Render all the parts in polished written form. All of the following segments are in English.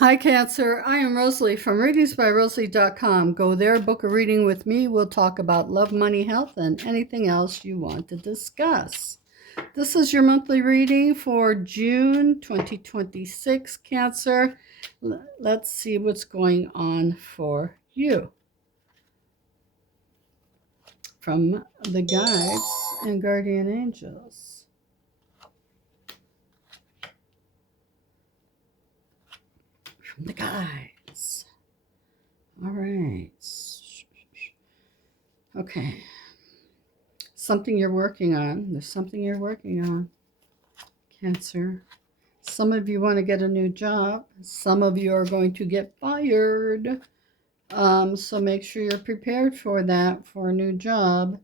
Hi, Cancer. I am Rosalie from readingsbyrosalie.com. Go there, book a reading with me. We'll talk about love, money, health, and anything else you want to discuss. This is your monthly reading for June 2026, Cancer. Let's see what's going on for you from the guides and guardian angels. From the guides. All right. Okay. Something you're working on. There's something you're working on, Cancer. Some of you want to get a new job. Some of you are going to get fired. So make sure you're prepared for that, for a new job.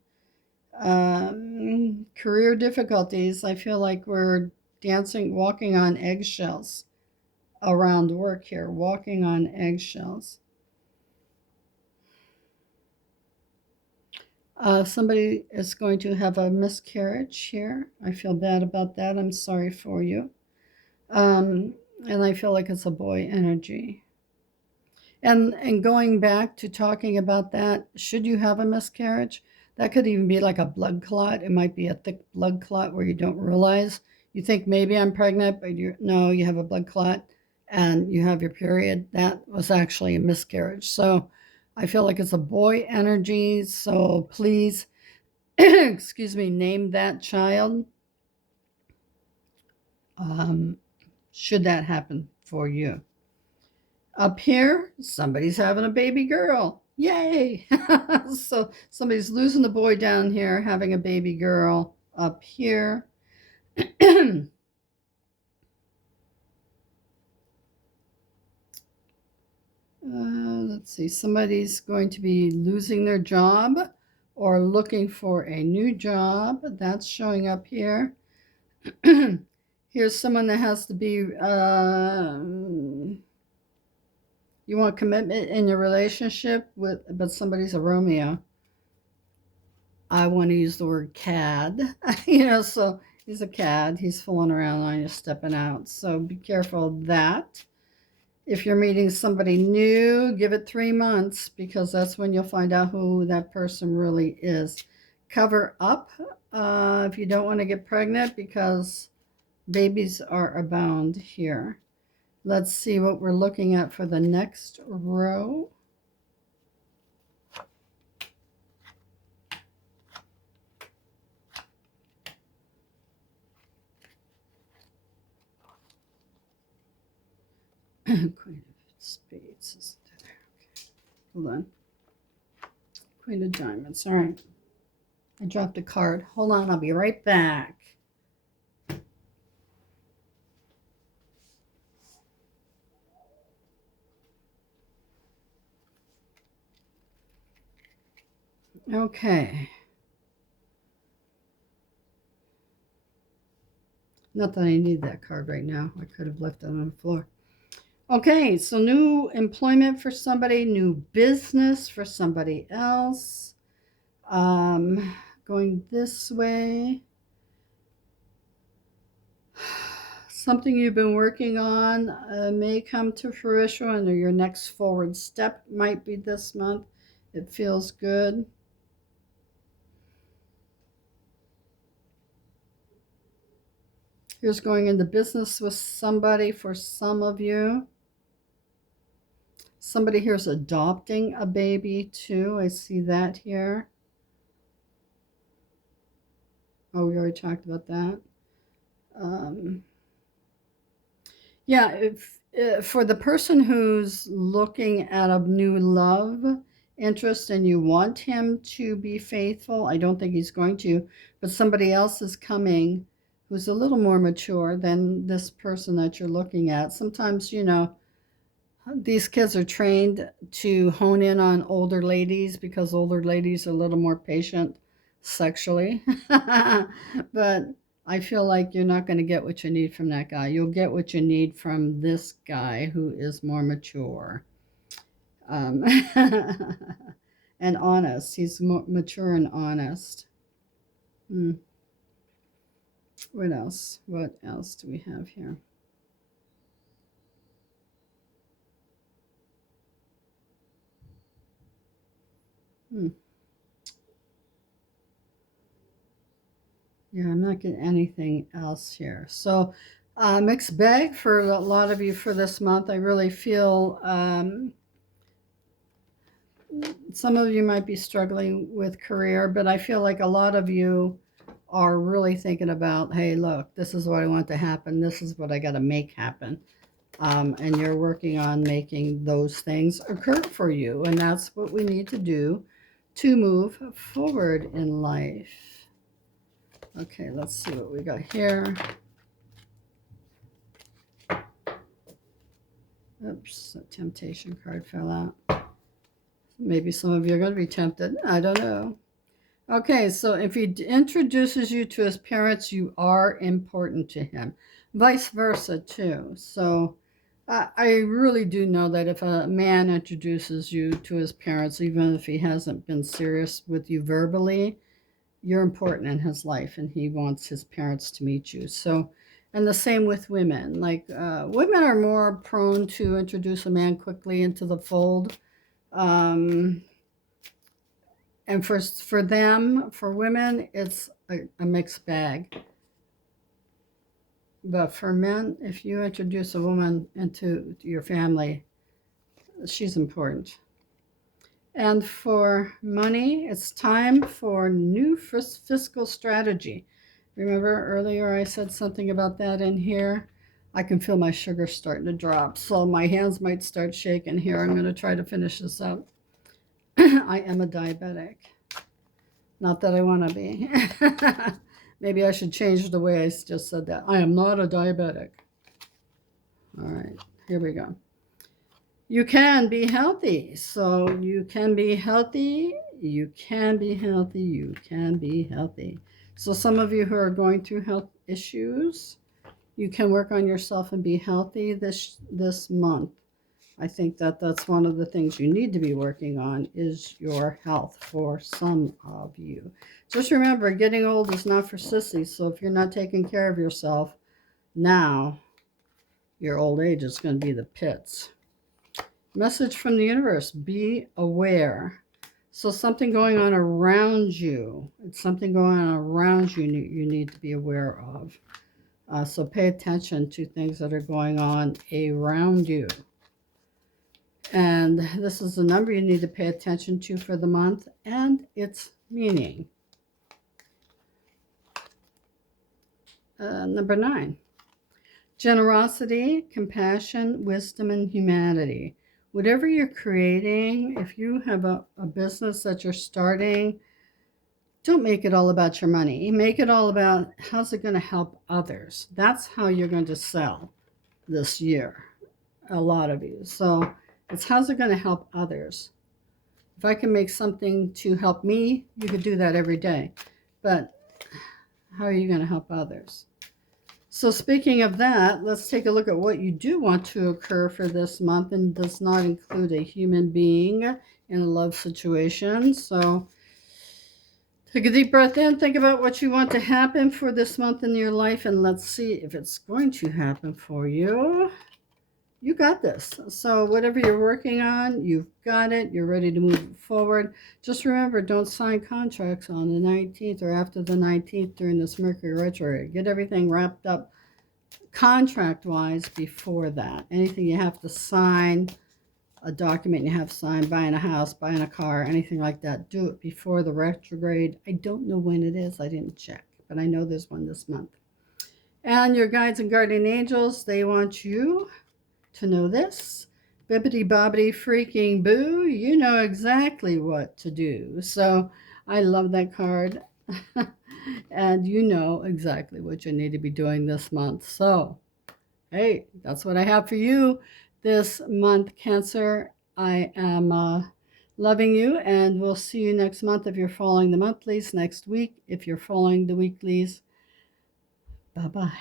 Career difficulties. I feel like we're walking on eggshells around work here, walking on eggshells. Somebody is going to have a miscarriage here. I feel bad about that. I'm sorry for you. And I feel like it's a boy energy. And going back to talking about that, should you have a miscarriage, that could even be like a blood clot. It might be a thick blood clot where you don't realize. You think maybe I'm pregnant, but no, you have a blood clot and you have your period. That was actually a miscarriage. So I feel like it's a boy energy. So please, excuse me, name that child. Should that happen for you. Up here, somebody's having a baby girl. Yay! So somebody's losing the boy down here, having a baby girl up here. Let's see, somebody's going to be losing their job or looking for a new job. That's showing up here. Here's someone that has to be you want commitment in your relationship with, but somebody's a Romeo. I want to use the word cad, so he's a cad. He's fooling around on you, stepping out. So be careful of that. If you're meeting somebody new, give it 3 months because that's when you'll find out who that person really is. Cover up if you don't want to get pregnant because babies are abound here. Let's see what we're looking at for the next row. Queen of Spades is there. Okay. Hold on. Queen of Diamonds. All right. I dropped a card. Hold on. I'll be right back. Okay. Not that I need that card right now. I could have left it on the floor. Okay, so new employment for somebody, new business for somebody else. Going this way. Something you've been working on may come to fruition, and your next forward step might be this month. It feels good. Here's going into business with somebody for some of you. Somebody here's adopting a baby too. I see that here. Oh, we already talked about that. Yeah, for the person who's looking at a new love interest and you want him to be faithful, I don't think he's going to, but somebody else is coming who's a little more mature than this person that you're looking at. Sometimes, these kids are trained to hone in on older ladies because older ladies are a little more patient sexually. But I feel like you're not going to get what you need from that guy. You'll get what you need from this guy who is more mature um, and honest. He's more mature and honest. Hmm. What else? What else do we have here? Hmm. Yeah, I'm not getting anything else here. So, mixed bag for a lot of you for this month. I really feel some of you might be struggling with career, but I feel like a lot of you are really thinking about, hey, look, this is what I want to happen. This is what I got to make happen. And you're working on making those things occur for you. And that's what we need to do to move forward in life. Okay, let's see what we got here. Oops, the temptation card fell out. Maybe some of you are going to be tempted. I don't know. Okay, so if he introduces you to his parents, you are important to him. Vice versa, too. So I really do know that if a man introduces you to his parents, even if he hasn't been serious with you verbally, you're important in his life and he wants his parents to meet you. So, and the same with women. Like, women are more prone to introduce a man quickly into the fold. Um, and for them, for women, it's a mixed bag. But for men, if you introduce a woman into your family, she's important. And for money, it's time for new fiscal strategy. Remember earlier I said something about that in here? I can feel my sugar starting to drop, so my hands might start shaking here. I'm going to try to finish this up. I am a diabetic. Not that I want to be. Maybe I should change the way I just said that. I am not a diabetic. All right, here we go. You can be healthy. So you can be healthy. You can be healthy. You can be healthy. So some of you who are going through health issues, you can work on yourself and be healthy this month. I think that that's one of the things you need to be working on is your health for some of you. Just remember, getting old is not for sissies. So if you're not taking care of yourself now, your old age is going to be the pits. Message from the universe, be aware. So something going on around you. It's something going on around you you need to be aware of. So pay attention to things that are going on around you. And this is the number you need to pay attention to for the month and its meaning. Number 9. Generosity, compassion, wisdom, and humanity. Whatever you're creating, if you have a business that you're starting, don't make it all about your money. Make it all about how's it going to help others. That's how you're going to sell this year, a lot of you. So it's how's it going to help others. If I can make something to help me, you could do that every day. But how are you going to help others? So speaking of that, let's take a look at what you do want to occur for this month and does not include a human being in a love situation. So take a deep breath in, think about what you want to happen for this month in your life, and let's see if it's going to happen for you. You got this. So whatever you're working on, you've got it. You're ready to move forward. Just remember, don't sign contracts on the 19th or after the 19th during this Mercury retrograde. Get everything wrapped up contract-wise before that. Anything you have to sign, a document you have to sign, buying a house, buying a car, anything like that, do it before the retrograde. I don't know when it is. I didn't check, but I know there's one this month. And your guides and guardian angels, they want you to know this. Bibbidi bobbidi freaking boo, you know exactly what to do. So I love that card. And you know exactly what you need to be doing this month. So, hey, that's what I have for you this month, Cancer. I am loving you, and we'll see you next month if you're following the monthlies, next week if you're following the weeklies. Bye-bye.